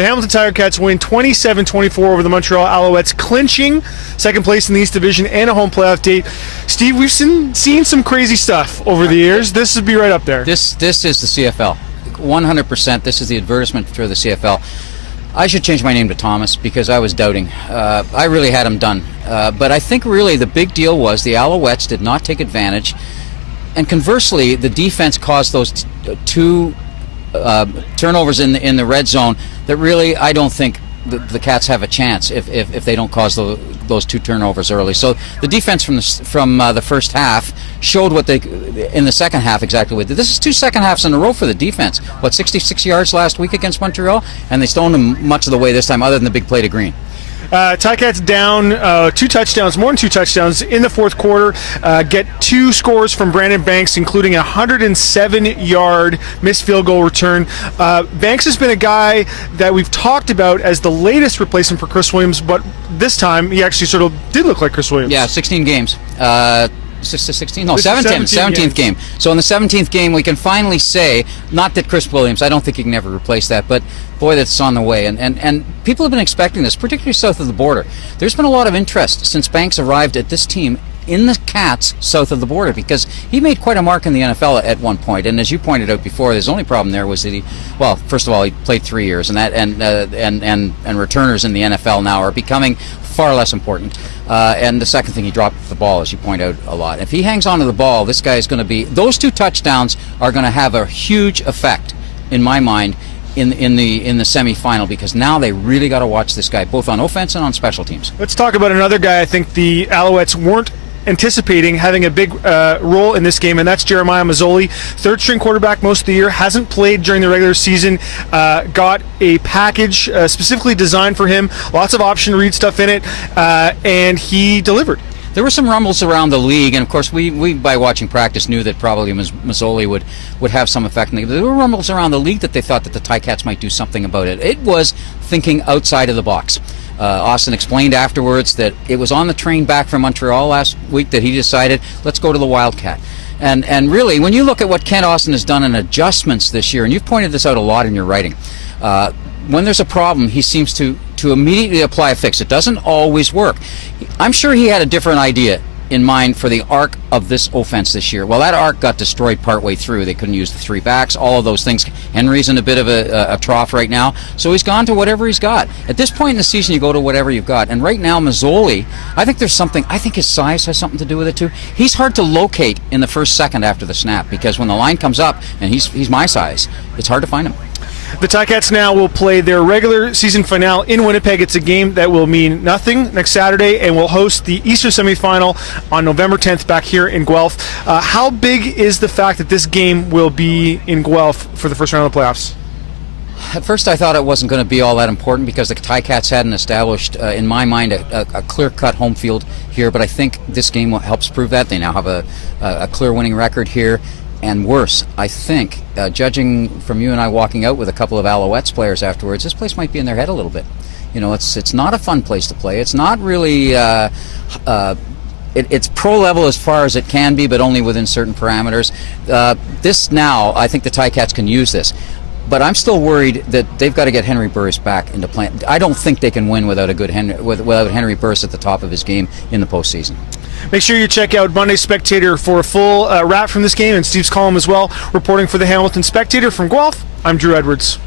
The Hamilton Ticats win 27-24 over the Montreal Alouettes, clinching second place in the East Division and a home playoff date. Steve, we've seen some crazy stuff over the years. This would be right up there. This is the CFL. 100%. This is the advertisement for the CFL. I should change my name to Thomas because I was doubting. I really had him done. But I think really the big deal was the Alouettes did not take advantage. And conversely, the defense caused those two turnovers in the red zone that really I don't think the Cats have a chance if they don't cause those two turnovers early. So the defense from the first half showed what they in the second half exactly what they did. This is two second halves in a row for the defense. 66 yards last week against Montreal, and they stoned them much of the way this time, other than the big play to Green. Ticats down more than two touchdowns in the fourth quarter. Get two scores from Brandon Banks, including a 107-yard missed field goal return. Banks has been a guy that we've talked about as the latest replacement for Chris Williams, but this time he actually sort of did look like Chris Williams. Yeah, 16 games. 16? No, 17th game. So in the 17th game, we can finally say, not that Chris Williams, I don't think he can ever replace that, but boy, that's on the way. And people have been expecting this, particularly south of the border. There's been a lot of interest since Banks arrived at this team in the Cats south of the border, because he made quite a mark in the NFL at one point. And as you pointed out before, his only problem there was that first of all, he played 3 years, and returners in the NFL now are becoming far less important. And the second thing, he dropped the ball, as you point out, a lot. If he hangs on to the ball, this guy is going to be... Those two touchdowns are going to have a huge effect, in my mind, in the semifinal, because now they really got to watch this guy, both on offense and on special teams. Let's talk about another guy I think the Alouettes weren't anticipating having a big role in this game, and that's Jeremiah Mazzoli, third-string quarterback most of the year, hasn't played during the regular season, got a package specifically designed for him, lots of option read stuff in it, and he delivered. There were some rumbles around the league, and of course we by watching practice knew that probably Mazzoli would have some effect. There were rumbles around the league that they thought that the Ticats might do something about it. It was thinking outside of the box. Austin explained afterwards that it was on the train back from Montreal last week that he decided, let's go to the Wildcat. And really, when you look at what Kent Austin has done in adjustments this year, and you've pointed this out a lot in your writing, when there's a problem, he seems to immediately apply a fix. It doesn't always work. I'm sure he had a different idea in mind for the arc of this offense this year. Well, that arc got destroyed partway through. They couldn't use the three backs, all of those things. Henry's in a bit of a trough right now, so he's gone to whatever he's got. At this point in the season, you go to whatever you've got. And right now, Mazzoli, I think his size has something to do with it too. He's hard to locate in the first second after the snap, because when the line comes up, and he's my size, it's hard to find him. The Ticats now will play their regular season finale in Winnipeg. It's a game that will mean nothing next Saturday, and will host the Eastern semifinal on November 10th back here in Guelph. How big is the fact that this game will be in Guelph for the first round of the playoffs? At first I thought it wasn't going to be all that important because the Ticats hadn't established, in my mind, a clear-cut home field here, but I think this game helps prove that. They now have a clear winning record here. And worse, I think, judging from you and I walking out with a couple of Alouettes players afterwards, this place might be in their head a little bit. You know, it's not a fun place to play. It's not really... It's pro level as far as it can be, but only within certain parameters. This now, I think the Ticats can use this. But I'm still worried that they've got to get Henry Burris back into play. I don't think they can win without without Henry Burris at the top of his game in the postseason. Make sure you check out Monday Spectator for a full wrap from this game, and Steve's column as well. Reporting for the Hamilton Spectator from Guelph, I'm Drew Edwards.